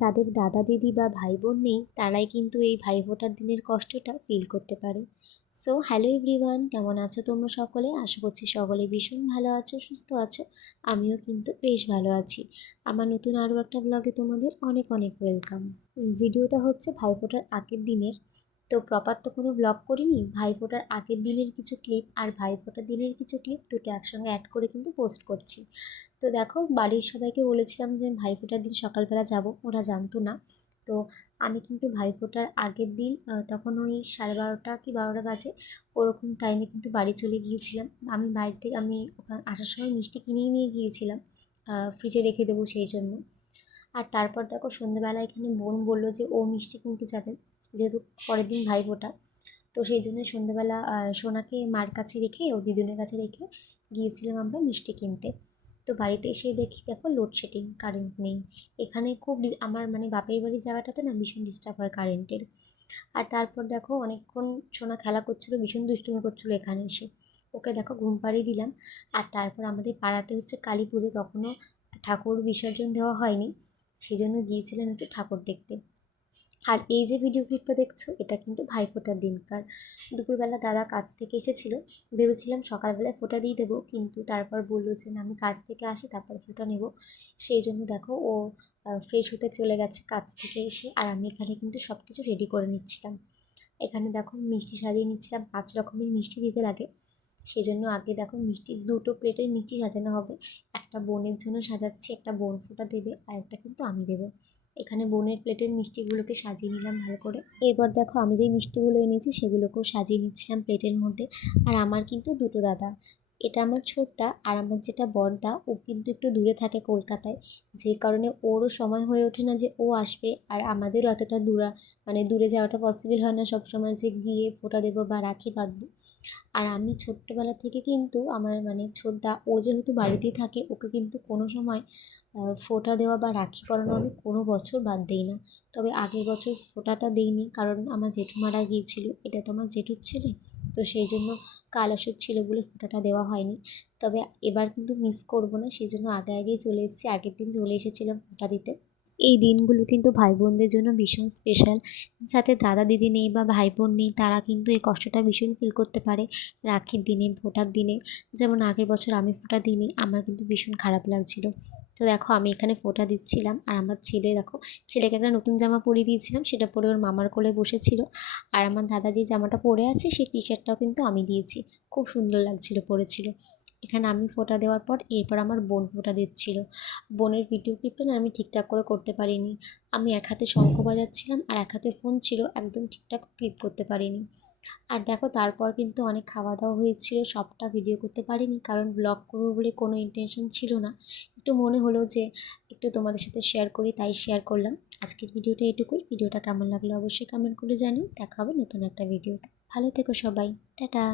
যাদের দাদা দিদি বা ভাই বোন নেই তারাই কিন্তু এই ভাইফোঁটার দিনের কষ্টটা ফিল করতে পারে। সো হ্যালো এভরিওয়ান, কেমন আছো তোমরা সকলে? আশা করছি সকলে ভীষণ ভালো আছো, সুস্থ আছো। আমিও কিন্তু বেশ ভালো আছি। আমার নতুন আরও একটা ব্লগে তোমাদের অনেক অনেক ওয়েলকাম। ভিডিওটা হচ্ছে ভাইফোঁটার আগের দিনের। তো প্রপার তো কোনো ব্লগ করিনি, ভাইফোঁটার আগের দিনের কিছু ক্লিপ আর ভাইফোঁটার দিনের কিছু ক্লিপ দুটো একসঙ্গে অ্যাড করে কিন্তু পোস্ট করছি। তো দেখো, বাড়ির সবাইকে বলেছিলাম যে ভাইফোঁটার দিন সকালবেলা যাব, ওরা জানতো না। তো আমি কিন্তু ভাইফোঁটার আগের দিন তখন ওই 12:30 কি 12টা বাজে ওরকম টাইমে কিন্তু বাড়ি চলে গিয়েছিলাম। আমি বাড়ি থেকে ওখানে আসার সময় মিষ্টি কিনেই নিয়ে গিয়েছিলাম, ফ্রিজে রেখে দেবো সেই জন্য। আর তারপর দেখো সন্ধ্যেবেলা এখানে বোন বললো যে ও মিষ্টি কিনতে যাবে, যেহেতু পরের দিন ভাইফোঁটা। তো সেই জন্য সন্ধ্যেবেলা সোনাকে মার কাছে রেখে ও দিদুনের কাছে রেখে গিয়েছিলাম আমরা মিষ্টি কিনতে। তো বাড়িতে এসে দেখি দেখো লোডশেডিং, কারেন্ট নেই। এখানে খুব আমার মানে বাপের বাড়ির জায়গাটাতে না ভীষণ ডিস্টার্ব হয় কারেন্টের। আর তারপর দেখো অনেকক্ষণ সোনা খেলা করছিল, ভীষণ দুষ্টুমি করছিল এখানে এসে। ওকে দেখো ঘুম পাড়িয়ে দিলাম। আর তারপর আমাদের পাড়াতে হচ্ছে কালী পুজো, তখনও ঠাকুর বিসর্জন দেওয়া হয়নি, সেই জন্য গিয়েছিলাম একটু ঠাকুর দেখতে। আর এই যে ভিডিও ক্লিপটা দেখছো এটা কিন্তু ভাইফোঁটার দিনকার। দুপুরবেলা দাদা কাজ থেকে এসেছিল, ভেবেছিলাম সকালবেলায় ফোঁটা দিয়ে দেবো, কিন্তু তারপর বললো যে না আমি কাজ থেকে আসি তারপর ফোঁটা নেব। সেই জন্য দেখো ও ফ্রেশ হতে চলে গেছে কাজ থেকে এসে, আর আমি এখানে কিন্তু সব কিছু রেডি করে নিচ্ছিলাম। এখানে দেখো মিষ্টি সাজিয়ে নিচ্ছিলাম, 5 রকমের মিষ্টি দিতে লাগে। সেই জন্য আগে দেখো মিষ্টি, দুটো প্লেটের মিষ্টি সাজানো হবে। একটা বোনের জন্য সাজাচ্ছি, একটা বোন ফোঁটা দেবে আর একটা কিন্তু আমি দেবো। এখানে বোনের প্লেটের মিষ্টিগুলোকে সাজিয়ে নিলাম ভালো করে। এরপর দেখো আমি যেই মিষ্টিগুলো এনেছি সেগুলোকেও সাজিয়ে নিচ্ছিলাম প্লেটের মধ্যে। আর আমার কিন্তু দুটো দাদা, এটা আমার ছোটদা আর আমার যেটা বড়দা, ও কিন্তু একটু দূরে থাকে কলকাতায়। যে কারণে ওরও সময় হয়ে ওঠে না যে ও আসবে, আর আমাদেরও অতটা মানে দূরে যাওয়াটা পসিবল হয় না সবসময় যে গিয়ে ফোঁটা দেবো বা রাখি বাঁধবো। আর আমি ছোট্টবেলা থেকে কিন্তু আমার মানে ছোটদা ও যেহেতু বাড়িতেই থাকে, ওকে কিন্তু কোনো সময় ফোঁটা দেওয়া বা রাখি পরানো আমি কোনো বছর বাদ দিই না। তবে আগের বছর ফোঁটাটা দিইনি, কারণ আমার জেঠু মারা গিয়েছিল, এটা তো আমার জেঠুর ছেলে। তো সেই জন্য কাল অসুখ ছিল বলে ফোঁটাটা দেওয়া হয়নি। তবে এবার কিন্তু মিস করব না, সেই জন্য আগে আগেই চলে এসেছি, আগের দিন চলে এসেছিলাম ফোঁটা দিতে। এই দিনগুলো কিন্তু ভাই বোনদের জন্য ভীষণ স্পেশাল। যাতে দাদা দিদি নেই বা ভাই বোন নেই তারা কিন্তু এই কষ্টটা ভীষণ ফিল করতে পারে রাখির দিনে, ফোঁটার দিনে। যেমন আগের বছর আমি ফোঁটা দিইনি, আমার কিন্তু ভীষণ খারাপ লাগছিল। তো দেখো আমি এখানে ফোঁটা দিচ্ছিলাম, আর আমার ছেলে দেখো, ছেলেকে একটা নতুন জামা পরিয়ে দিয়েছিলাম, সেটা পরে ওর মামার কোলে বসেছিল। আর আমার দাদা যে জামাটা পরে আছে সেই টি শার্টটাও কিন্তু আমি দিয়েছি, খুব সুন্দর লাগছিল পরেছিল। এখানে আমি ফোঁটা দেওয়ার পর এরপর আমার বোন ফোঁটা দিচ্ছিল। বোনের ভিডিও ক্লিপটা না আমি ঠিকঠাক করে করতে পারিনি। আমি এক হাতে শঙ্খ বাজাচ্ছিলাম আর এক হাতে ফোন ছিল, একদম ঠিকঠাক ক্লিপ করতে পারিনি। আর দেখো তারপর কিন্তু অনেক খাওয়া দাওয়া হয়েছিল, সবটা ভিডিও করতে পারিনি কারণ ব্লগ করবো বলে কোনো ইন্টেনশন ছিল না। একটু মনে হলো যে একটু তোমাদের সাথে শেয়ার করি, তাই শেয়ার করলাম। আজকের ভিডিওটা এটুকুই। ভিডিওটা কেমন লাগলো অবশ্যই কমেন্ট করে জানিও। দেখা হবে নতুন একটা ভিডিওতে। ভালো থেকো সবাই, টাটা।